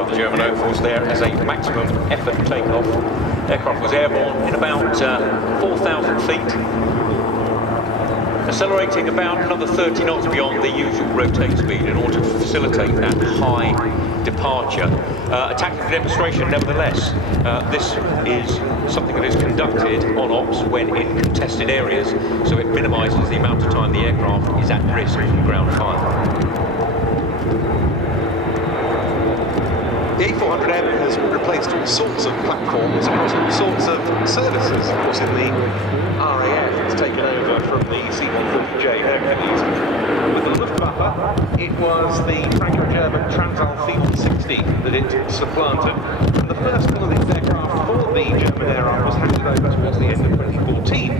of the German Air Force there as a maximum effort takeoff. Aircraft was airborne in about 4,000 feet, accelerating about another 30 knots beyond the usual rotate speed in order to facilitate that high departure. A tactical demonstration nevertheless. This is something that is conducted on ops when in contested areas, so it minimises the amount of time the aircraft is at risk from ground fire. The A400M has replaced all sorts of platforms and all sorts of services. Of course, in the RIAT, it's taken over from the C-130J Hercules. With the Luftwaffe, it was the Franco-German Transall Field-60 that it supplanted. And the first one of these aircraft for the German Air Arm was handed over towards the end of 2014.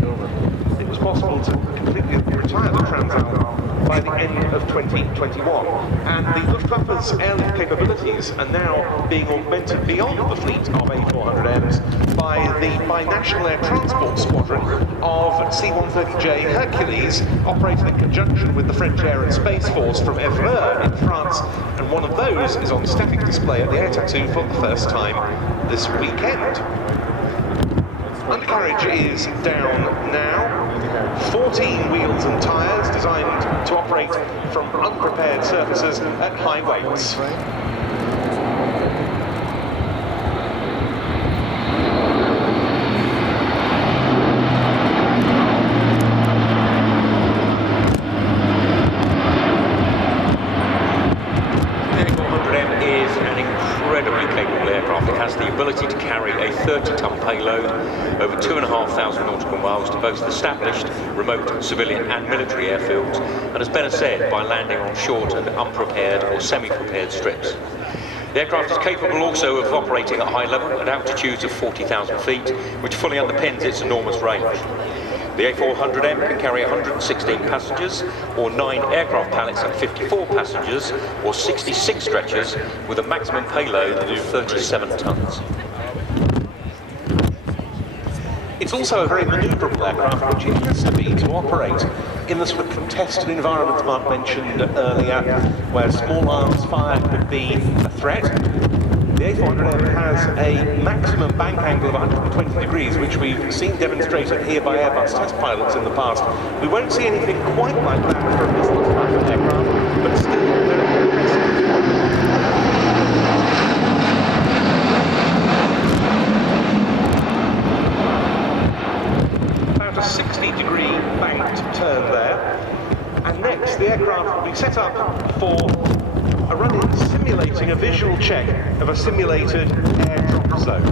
It was possible to completely retire the Transall by the end of 2021. And the Luftwaffe's airlift capabilities are now being augmented beyond the fleet of A400Ms by the binational air transport squadron of C-130J Hercules, operating in conjunction with the French Air and Space Force from Évreux in France, and one of those is on static display at the Air Tatoo for the first time this weekend. Undercarriage is down now. 14 wheels and tyres designed to operate from unprepared surfaces at high weights. Ability to carry a 30-ton payload over 2,500 nautical miles to both established, remote, civilian and military airfields, and as Ben has said, by landing on short and unprepared or semi-prepared strips. The aircraft is capable also of operating at high level at altitudes of 40,000 feet, which fully underpins its enormous range. The A400M can carry 116 passengers, or 9 aircraft pallets and 54 passengers, or 66 stretchers, with a maximum payload of 37 tons. It's also a very manoeuvrable aircraft, which it has to be to operate in the sort of contested environment Mark mentioned earlier, where small arms fire could be a threat. The A400M has a maximum bank angle of 120 degrees, which we've seen demonstrated here by Airbus test pilots in the past. We won't see anything quite like that from this Luftwaffe aircraft, but still very impressive. About a 60-degree banked turn there. And next, the aircraft will be set up for a run-in simulating a visual check of a simulated air drop zone.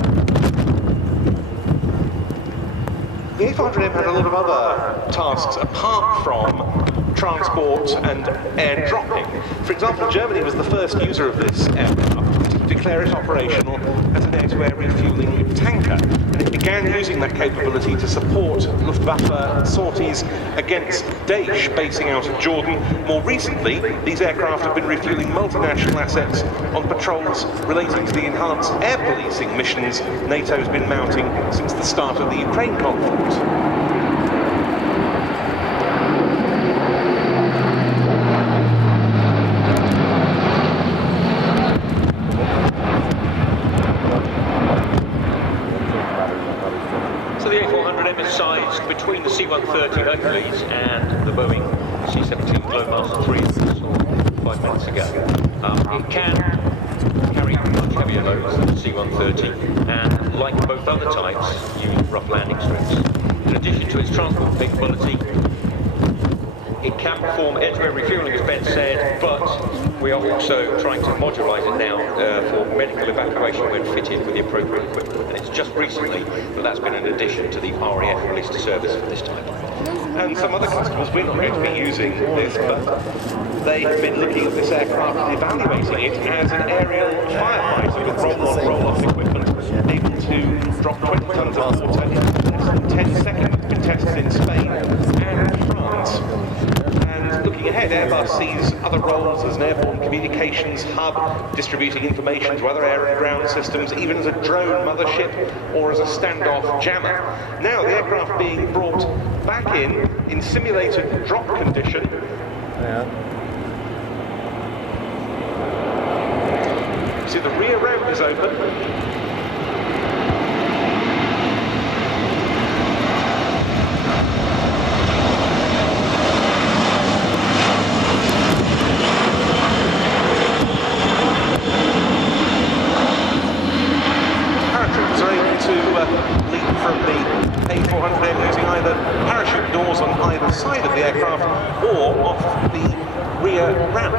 The A400M had a lot of other tasks apart from transport and air dropping. For example, Germany was the first user of this aircraft to declare it operational as an air-to-air refuelling tanker. And it began using that capability to support Luftwaffe sorties against Daesh, basing out of Jordan. More recently, these aircraft have been refueling multinational assets on patrols relating to the enhanced air policing missions NATO's been mounting since the start of the Ukraine conflict. Between the C-130 Hercules and the Boeing C-17 Globemaster 3 5 minutes ago. It can carry much heavier loads than the C-130 and, like both other types, use rough landing strips. In addition to its transport capability, it can perform air-to-air refueling, as Ben said, but we are also trying to modulise it now for medical evacuation when fitted with the appropriate equipment. And it's just recently that that's been an addition to the RAF release to service for this type. And some other customers, we're not going to be using this, but they have been looking at this aircraft and evaluating it as an aerial firefighter with roll-on, roll-off equipment, able to drop 20 tons of water in less than 10 seconds. It's been tested in Spain and France. And looking ahead, Airbus sees other roles as an airborne communications hub, distributing information to other air and ground systems, even as a drone mothership or as a standoff jammer. Now the aircraft being brought back in simulated drop condition. See, the rear ramp is open. Leap from the A400M using either parachute doors on either side of the aircraft or off the rear ramp.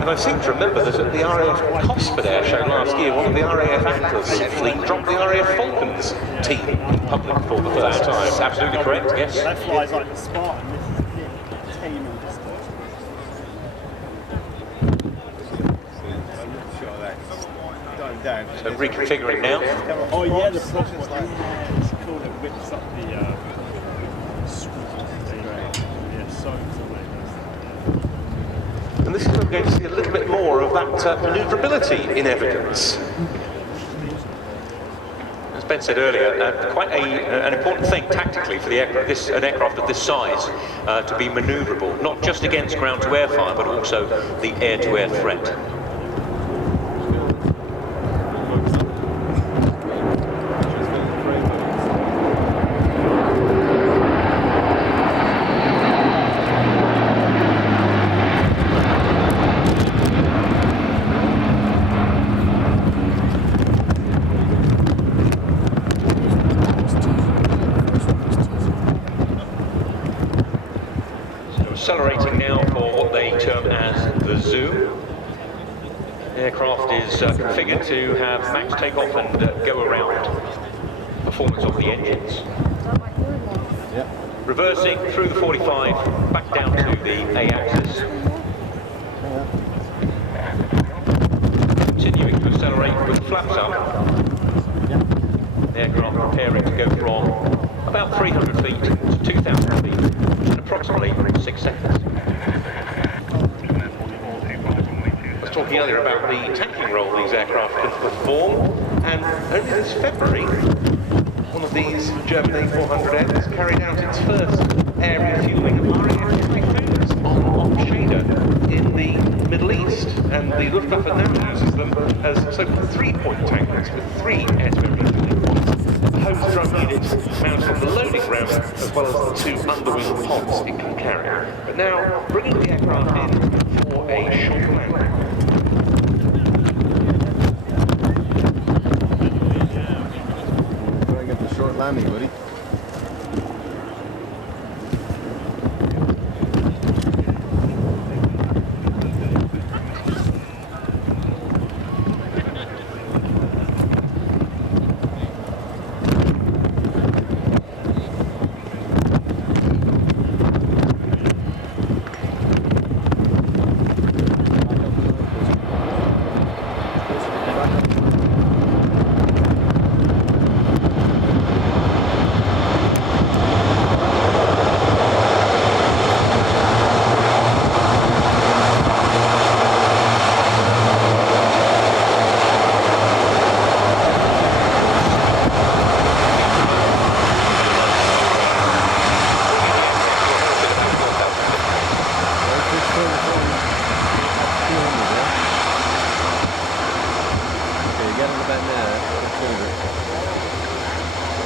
And I seem to remember that at the RAF Cosford Air Show last year, one of the RAF Atlas fleet dropped the RAF Falcons team in public for the first time. That's absolutely correct, yes. That flies like the Spartan, this is the team of the stuff. So reconfiguring now. Oh yeah, the proper one. Yeah, it's cool. It whips up the yeah, so And this is where we're going to see a little bit more of that manoeuvrability in evidence. As Ben said earlier, quite an important thing tactically for the aircraft, an aircraft of this size, to be manoeuvrable, not just against ground-to-air fire, but also the air-to-air threat. Accelerating now for what they term as the zoom. The aircraft is configured to have max takeoff and go around. Performance of the engines. Reversing through the 45, back down to the A-axis. Continuing to accelerate with flaps up. The aircraft preparing to go from about 300 feet to 2,000 feet. Approximately 6 seconds. I was talking earlier about the tanking role these aircraft can perform, and only this February, one of these German A400Ms carried out its first air refuelling of RAF famous on Shader in the Middle East, and the Luftwaffe now uses them as so-called three-point tankers with 3 air-to-air refueling points. Hose drum units mounted on the loading ramp, as well as the 2 underwing pods it can carry. But now, bringing the aircraft in for a short landing. Try to get the short landing, buddy.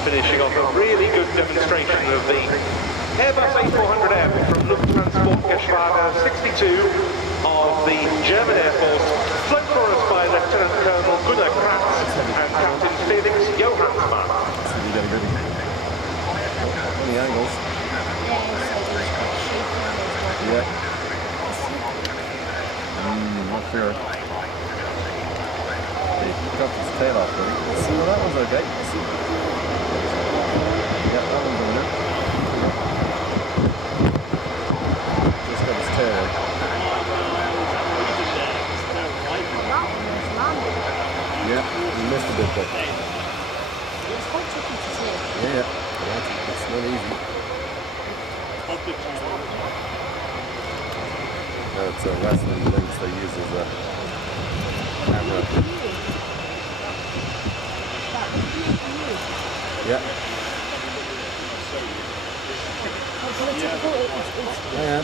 Finishing off a really good demonstration of the Airbus A400M from Luftwaffe 62 of the German Air Force, flown for us by Lieutenant Colonel Gunnar Kratz and Captain Felix Johansson. The angles. Yeah. Not sure. He dropped his tail off, buddy. See, well, that one's okay. Yeah, that one's on there. Just got his tail out. Yeah, he missed a bit, but... Yeah. It's not easy. No, it's a wrestling links they use as a camera. Yeah. Yeah.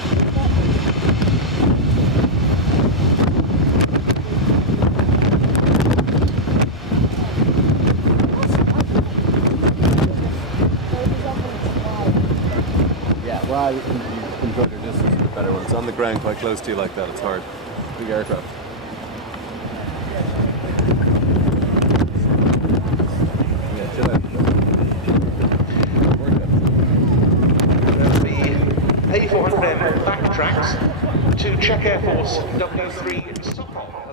it's on the ground quite close to you like that, it's hard. Big aircraft. Yeah, chill out. The A400M backtracks to Czech Air Force W3 Stockholm.